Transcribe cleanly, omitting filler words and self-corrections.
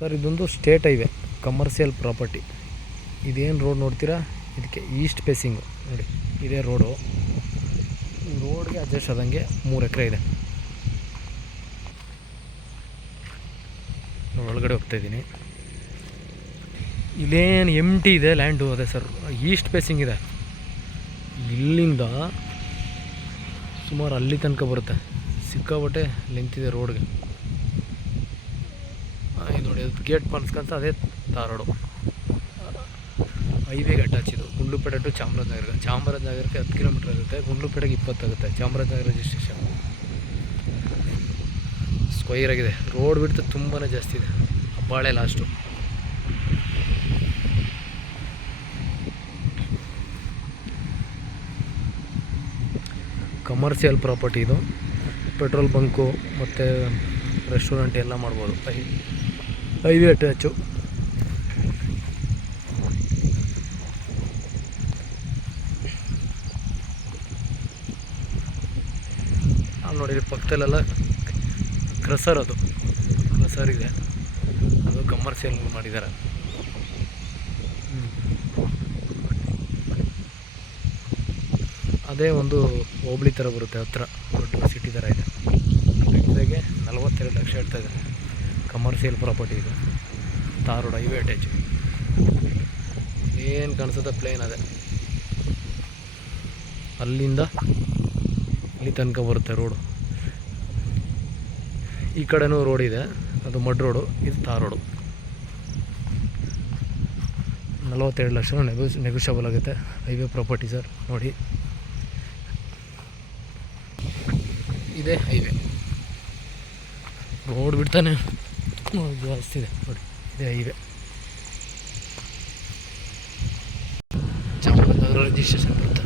Sir ಇದೊಂದು state highway commercial property. ಇದೇನು road ನೋಡ್ತೀರಾ, ಇದಕ್ಕೆ ಈಸ್ಟ್ ಫೇಸಿಂಗು ನೋಡಿ, ಇದೇ ರೋಡು. ಈ ರೋಡ್ಗೆ ಅಡ್ಜಸ್ಟ್ ಆದಂಗೆ 3 ಎಕರೆ ಇದೆ. ಒಳಗಡೆ ಹೋಗ್ತಾಯಿದ್ದೀನಿ. ಇಲ್ಲೇನು ಎಂಟಿ ಇದೆ ಲ್ಯಾಂಡು, ಅದೇ ಸರ್ ಈಸ್ಟ್ ಫೇಸಿಂಗ್ ಇದೆ. ಇಲ್ಲಿಂದ ಸುಮಾರು ಅಲ್ಲಿ ತನಕ ಬರುತ್ತೆ. ಸಿಕ್ಕಾಬಟ್ಟೆ ಲೆಂತ್ ಇದೆ ರೋಡ್ಗೆ. ಇದು ನೋಡಿ, ಅದು ಗೇಟ್ ಪನ್ಸ್ಕೊಂತ ಅದೇ ಧಾರವಾಡ ಹೈವೇಗೆ ಅಟ್ಯಾಚ್. ಇದು ಗುಂಡ್ಲುಪೇಟೆ ಟು ಚಾಮರಾಜನಗರಕ್ಕೆ 10 ಕಿಲೋಮೀಟ್ರ್ ಆಗುತ್ತೆ. ಗುಂಡ್ಲುಪೇಟೆಗೆ 20 ಆಗುತ್ತೆ. ಚಾಮರಾಜನಗರ ರಿಜಿಸ್ಟ್ರೇಷನ್. ಸ್ಕ್ವೈರ್ ಆಗಿದೆ. ರೋಡ್ ಬಿಡ್ತು ತುಂಬಾ ಜಾಸ್ತಿ ಇದೆ. ಹಬ್ಬಾಳೆ ಲಾಸ್ಟು. ಕಮರ್ಷಿಯಲ್ ಪ್ರಾಪರ್ಟಿ ಇದು. ಪೆಟ್ರೋಲ್ ಬಂಕು ಮತ್ತು ರೆಸ್ಟೋರೆಂಟ್ ಎಲ್ಲ ಮಾಡ್ಬೋದು. Highway attach. ನಾವು ನೋಡಿದ್ರಿ ಪಕ್ಕದಲ್ಲೆಲ್ಲ ಕ್ರಸರ್, ಅದು ಕ್ರಸರ್ ಇದೆ. ಅದು ಕಮರ್ಷಿಯಲ್ ಮಾಡಿದ್ದಾರೆ. ಅದೇ ಒಂದು ಹೋಬಳಿ ಥರ ಬರುತ್ತೆ, ಹತ್ರ ದೊಡ್ಡ ಸಿಟಿ ಥರ ಇದೆ. ಎಕರೆಗೆ 42 ಲಕ್ಷ ಹೇಳ್ತಾಯಿದ್ದಾರೆ. ಕಮರ್ಷಿಯಲ್ ಪ್ರಾಪರ್ಟಿ ಇದು. Dharwad highway attach. ಏನು ಕಾಣಿಸುತ್ತೆ ಪ್ಲೇನ್ ಅದೇ. ಅಲ್ಲಿಂದ ಇಲ್ಲಿ ತನಕ ಬರುತ್ತೆ ರೋಡು. ಈ ಕಡೆನೂ ರೋಡ್ ಇದೆ, ಅದು ಮಡ್ ರೋಡು. ಇದು ತಾರ್ ರೋಡು. 42 ಲಕ್ಷ ನೆಗೋಷಿಯಬಲ್ ಆಗುತ್ತೆ. Highway property sir. ನೋಡಿ, ಇದೇ ಹೈವೇ. ರೋಡ್ ಬಿಡ್ತಾನೆ ಜಾಸ್ತಿ ಇದೆ ನೋಡಿ. ಇದೇ ಹೈವೇ. ಚಾಮರಾಜನಗರ ರಿಜಿಸ್ಟ್ರೇಷನ್ ಬರುತ್ತೆ.